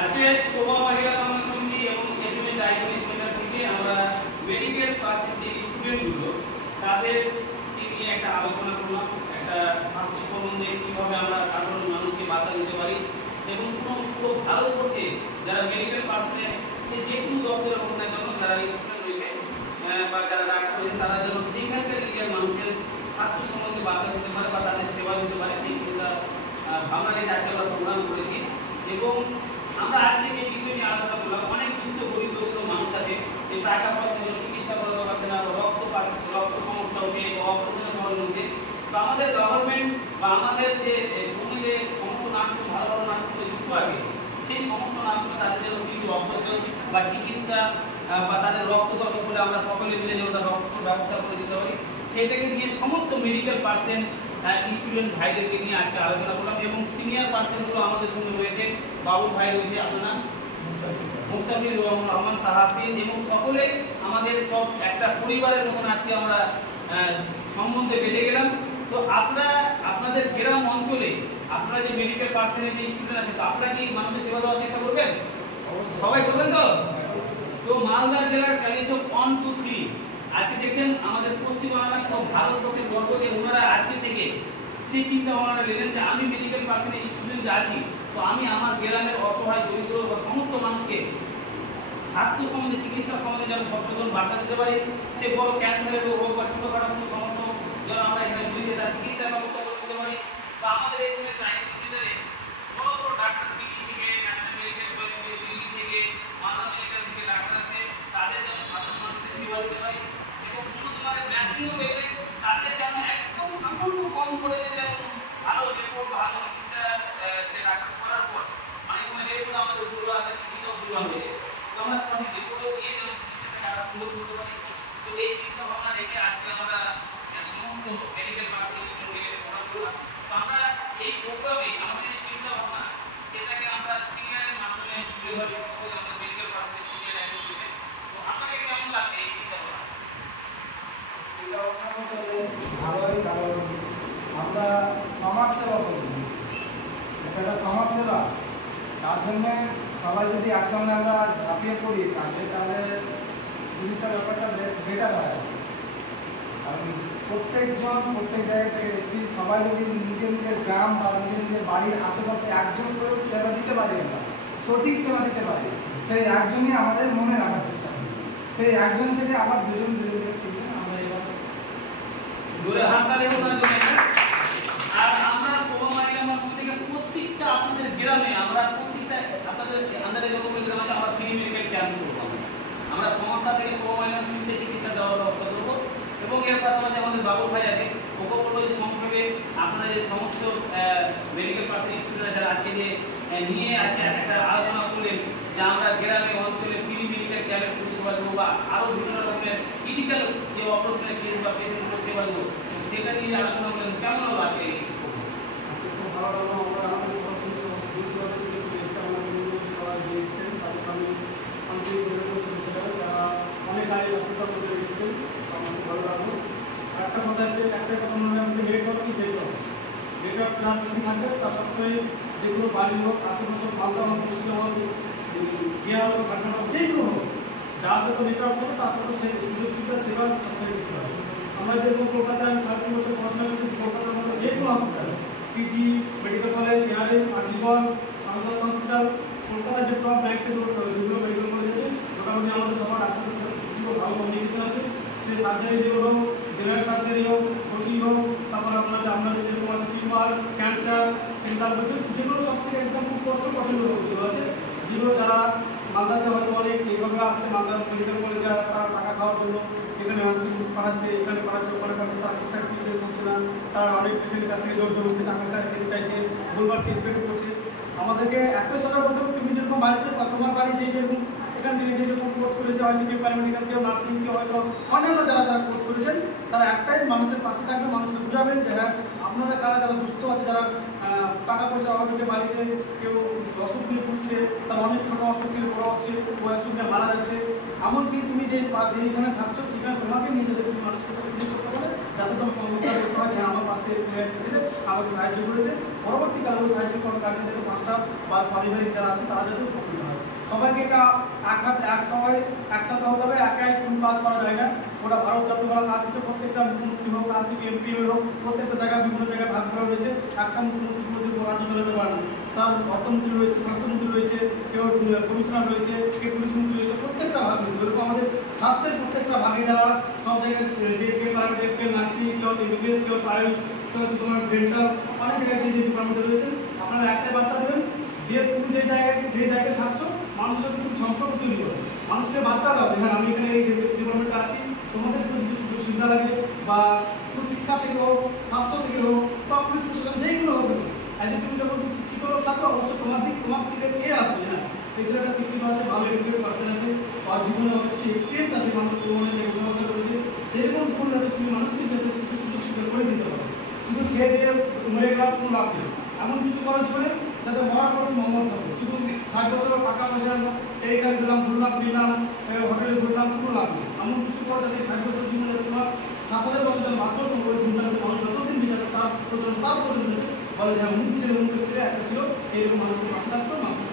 আজকে শোভা মহিলা কল্যাণ সমিতি এবং এসএমএ ডায়াগনস্টিক সেন্টার থেকে আমরা মেডিকেল ক্লাসের যে স্টুডেন্টগুলো তাদের নিয়ে একটা আলোচনা করলাম, একটা স্বাস্থ্য সম্বন্ধে কীভাবে আমরা সাধারণ মানুষকে বার্তা দিতে পারি এবং পুরো ভারতবর্ষে যারা মেডিকেল পার্সনে সে যে কোনো দপ্তরে হোক না কেন যারা স্টুডেন্ট রয়েছে বা যারা ডাক্তার রয়েছে তারা যেন সেইখানকার এরিয়ার মানুষের স্বাস্থ্য সম্বন্ধে বার্তা দিতে পারে বা তাদের সেবা দিতে পারে সেই চিন্তা ভাবনা নিয়ে আজকে আমরা প্রোগ্রাম করেছি। এবং আমরা আজ থেকে এই বিষয় নিয়ে আলোচনা করলাম। অনেক দুস্থ গরিব দরিদ্র মানুষ আছে যে টাকা পয়সার জন্য চিকিৎসা করাতে পারছে না, রক্ত সমস্যা হচ্ছে বা অপারেশনের প্রবলেম হচ্ছে। তো আমাদের গভর্নমেন্ট বা আমাদের যে সমস্ত নার্সিং ভালো ভালো নার্সিংগুলো যুক্ত আছে সেই সমস্ত নার্সিং তাদের জন্য কিছু অপারেশন বা চিকিৎসা বা তাদের রক্ত দরকার বলে আমরা সকলে মিলে যেন তার রক্ত ব্যবস্থা করে দিতে পারি সেটাকে নিয়ে সমস্ত মেডিকেল পার্সন স্টুডেন্ট ভাইদেরকে নিয়ে আজকে আলোচনা করলাম। এবং সিনিয়র পার্সনগুলো আমাদের সঙ্গে রয়েছে, বাবুল ভাই রয়েছে, আপনার নাম মুস্তাফিজুর রহমান, তাহাসিন, এবং সকলে আমাদের সব একটা পরিবারের মতন আজকে আমরা সম্বন্ধে বেঁধে গেলাম। তো আপনাদের গ্রাম অঞ্চলে আপনারা যে মেডিকেল পার্সনের যে স্টুডেন্ট আছে তো আপনারা কি মানুষের সেবা দেওয়ার চেষ্টা করবেন? সবাই করবেন তো? তো মালদা জেলার কালিয়াচক 1, 2, 3 আজকে দেখছেন আমাদের পশ্চিমবাংলা ও ভারতবর্ষের গর্ব যে ওনারা আজকে থেকে সেই চিন্তা ভাবনা নিলেন যে আমি মেডিকেল পার্সনের স্টুডেন্ট আছি তো আমি আমার গ্রামের অসহায় দরিদ্র বা সমস্ত মানুষকে স্বাস্থ্য সম্বন্ধে চিকিৎসা সম্বন্ধে যেন সচেতন বার্তা দিতে পারি। সে বড় ক্যান্সারের রোগ বা ছোটোখাটো কোনো সমস্যা যেন আমরা এখানে বুঝিয়ে তার চিকিৎসার ব্যবস্থা করে দিতে পারি। বা আমাদের এসএমএ ডায়াগনস্টিক সেন্টারে বড় বড় ডাক্তার দিল্লি থেকে, ন্যাশনাল মেডিকেল কলেজ থেকে, দিল্লি থেকে, মালদা মেডিকেল থেকে ডাক্তার আসে তাদের যেন সাধারণ মানুষের সেবা দিতে পারি। এবং উন্নত মানের মেশিনও রয়েছে তাদের যেন একদম সামান্য কম করে দিতে ভালো রিপোর্ট ভালো চিকিৎসা ডাক্তার করার পর অনেক সময় রিপোর্ট আমাদের দুর্বল আছে, চিকিৎসা দুর্বল হয়ে যায়। তো আমরা সঠিক রিপোর্টও দিয়ে যেন চিকিৎসাটা আরো সুন্দর করতে পারি। তো এই চিন্তা ভাবনা রেখে আজকে আমরা সমস্ত মেডিকেল পার্সনের স্টুডেন্টকে প্রোগ্রাম করলাম। তো আমরা এই প্রোগ্রামে আমাদের যে চিন্তা ভাবনা সেটাকে আমরা সিনিয়রের মাধ্যমে তুলে ধরি আমাদের মেডিকেল পার্সনের সিনিয়র একজন রয়েছে। তো আপনাকে কেমন লাগছে এই চিন্তা ভাবনা? ভালোই, কারণ আমরা সমাজসেবা করি, একটা সমাজসেবা, তার জন্যে সবাই যদি একসঙ্গে আমরা ঝাঁপিয়ে পড়ি তাহলে জিনিসটার ব্যাপারটা বেটার হয়। কারণ প্রত্যেকজন প্রত্যেক জায়গা থেকে এসেছি, সবাই যদি নিজের নিজের গ্রাম বা নিজের বাড়ির আশেপাশে একজন করে সেবা দিতে পারি, আমরা সঠিক সেবা দিতে পারি, সেই একজনই আমাদের মনে রাখার চেষ্টা করি। সেই একজন থেকে আবার দুজন আমরা এবার জোরে হাততালি হোক না জোরে। আর আমরা শোভা মহিলা কল্যাণ থেকে প্রত্যেকটা আপনাদের গ্রামে আমরা প্রত্যেকটা আপনাদের আন্ডারে যতগুলো গ্রাম আছে আমরা ফ্রি মেডিকেল ক্যাম্প করবো। আমরা সংস্থা থেকে শোভা মহিলা ফ্রিতে চিকিৎসা দেওয়ার ব্যবস্থা করবো। এবং এর পাশাপাশি আমাদের বাবুল ভাই আছে, ওকে বলবো যে সংক্ষেপে আপনারা যে সমস্ত মেডিকেল পার্সন স্টুডেন্ট যারা আজকে যে নিয়ে আজকে একটা আলোচনা করলেন যে আমরা গ্রামে অঞ্চলে ফ্রি মেডিকেল ক্যাম্পের পরিষেবা দেবো বা আরও বিভিন্ন রকমের ক্রিটিক্যাল যে অপারেশনের কেস বা পেশেন্টগুলোর সেবা দেবো সেটা নিয়ে আলোচনা করলেন, কেমন হলো আজকে? খুব ভালো লাগলো। আমরা আমাদের সবাই এসেছেন তাদেরকে আমি আন্তরিকভাবে শুনেছিলাম, যারা অনেক আগে রাস্তার মধ্যে এসেছেন, আমার খুব ভালো লাগলো। আর একটা কথা আছে, একটা কথা মনে হয় আমাদের নেটওয়ার্ক কি নেটওয়ার্ক যা বেশি থাকবে তার সবসময় যেগুলো বাড়ি হোক, আশেপাশে মালদা হোক, মুর্শিদাবাদ হোক, বিহার হোক, ঝাড়খণ্ড হোক, যেগুলো হোক, যার যত নেটওয়ার্ক হবে তার তত সেই সুযোগ সুবিধা সেবা সবথেকে বেশি হবে। আমরা যেরকম কলকাতায় আমি 3.5 বছর পড়াশোনা করছি, কলকাতার মধ্যে যে কোনো hospital, PG, medical college, ARS, আরজিগঞ্জ, সাউদার্ন হসপিটাল, কলকাতার যে টপ র্যাঙ্কের যেগুলো মেডিকেল কলেজ আছে মোটামুটি আমাদের সবার ডাক্তারের সাথে খুব ভালো কমিউনিকেশন আছে। সেই সার্জারি যেগুলো হোক, জেনারেল সার্জারি হোক, ওটি হোক, তারপর আপনাদের যেরকম আছে টিউমার, ক্যান্সার, তারপর যেগুলো সব থেকে একদম খুব কঠিন রোগগুলো আছে, যেগুলো যারা মালদাতে হয়তো অনেক এইভাবে আসছে, মালদা মেডিকেল কলেজে তারা টাকা খাওয়ার জন্য এখানে নার্সিং পাঠাচ্ছে, এখানে পাঠাচ্ছে, ওখানে পাঠাচ্ছে, তারা ঠিকঠাক ট্রিটমেন্ট করছে না, তারা অনেক পেশেন্টের কাছ থেকে জোর জবরদস্তি টাকা খেতে চাইছে, ভুলবার ট্রিটমেন্ট করছে। আমাদেরকে একটা কথা বলতে হবে, তুমি যেরকম বাড়িতে তোমার বাড়ি যেরকম এখানে যেরকম কোর্স করেছে, হয়তো কেউ প্যারামেডিক্যাল, কেউ নার্সিং, কেউ হয়তো অন্যান্য যারা কোর্স করেছেন, তারা একটাই মানুষের পাশে থাকবে, মানুষকে বুঝাবেন যে হ্যাঁ আপনারা যারা দুস্থ আছে, যারা টাকা পয়সা অভাবে বাড়িতে কেউ অসুখ নিয়ে বুঝছে, তার অনেক ছোটো অসুখ থেকে বড় হচ্ছে, ওই অসুখ নিয়ে মারা যাচ্ছে, এমনকি তুমি যেখানে থাকছো সেখানে তোমাকে নিয়ে যেতে তুমি মানুষকে সুযোগ করতে পারে, যাতে তোমার করতে হয় যে আমার পাশে আমাকে সাহায্য করেছে। পরবর্তীকালে ওই সাহায্য কার্য থেকে 5টা বা পারিবারিক যারা আছে তারা যাতে উপকৃত হয়। সবাইকে এটা এক সময় একসাথে হতে হবে, একাই কোন কাজ করা যায় না। ওটা ভারত জাতীয় কাজ হচ্ছে, প্রত্যেকটা মুখ্যমন্ত্রী হোক আর কিছু এমপি হোক, প্রত্যেকটা জায়গায় বিভিন্ন জায়গায় ভাগ করা রয়েছে। একটা মুখ্যমন্ত্রী রাজ্য চালাতে পারেন, তার অর্থমন্ত্রী রয়েছে, স্বাস্থ্যমন্ত্রী রয়েছে, কেউ কমিশনার রয়েছে, কেউ পুলিশ মন্ত্রী রয়েছে, প্রত্যেকটা ভাগ রয়েছে। ওরকম আমাদের স্বাস্থ্যের প্রত্যেকটা ভাগে যারা সব জায়গায় যে কেউ প্রাইভেট, কেউ নার্সিং, কেউ এমবিবিএস, কেউ টাইলস, কেউ তোমার ডেন্টাল, অনেক জায়গায় যে ডিপার্টমেন্টে রয়েছেন, আপনারা একটাই বার্তা দেবেন যে তুমি যে জায়গায় থাকছো মানুষের কিন্তু সম্পর্ক তৈরি করো। মানুষকে বার্তা দাও, হ্যাঁ আমি এখানে এই ডিপার্টমেন্টে আছি, তোমাদের কোনো যদি সুযোগ সুবিধা লাগে বা কোনো শিক্ষা থেকে হোক, স্বাস্থ্য থেকে হোক বা পুলিশ প্রশাসন যেইগুলো হবে, আর যদি তুমি যখন শিক্ষিত থাকো অবশ্যই তোমার দিকে চেয়ে আসবে। হ্যাঁ এই ছেলেটা শিক্ষিত আছে, ভালো এডুকেটেড পার্সন আছে, আর জীবনে অনেক কিছু এক্সপিরিয়েন্স আছে, মানুষ জীবনে যে ব্যবসা করেছে সেরকম জীবন যাতে তুমি মানুষকে সেটা কিছু সুযোগ সুবিধা করে দিতে পারো। শুধু খেয়ে দিয়ে মরে গেলাম কোনো লাভ নেই, এমন কিছু করা জীবনে যাতে মরার পর তুমি অমর থাকো। শুধু 60 বছর টাকা পয়সা এইখানে দিলাম, ঘুরলাম ফিরলাম, হোটেলে ঘুরলাম, কোনো লাভ নেই। এমন কিছু করা যাতে 60 বছর জীবনে যাতে তোমার 7000 বছর যাতে বাঁচলো, তোমার ওই দিনটা মানুষ যতদিন বিচার তার পর্যন্ত বলে যে মুখ ছেড়ে একটা ছিল, এইরকম মানুষের পাশে থাকতো, মানুষ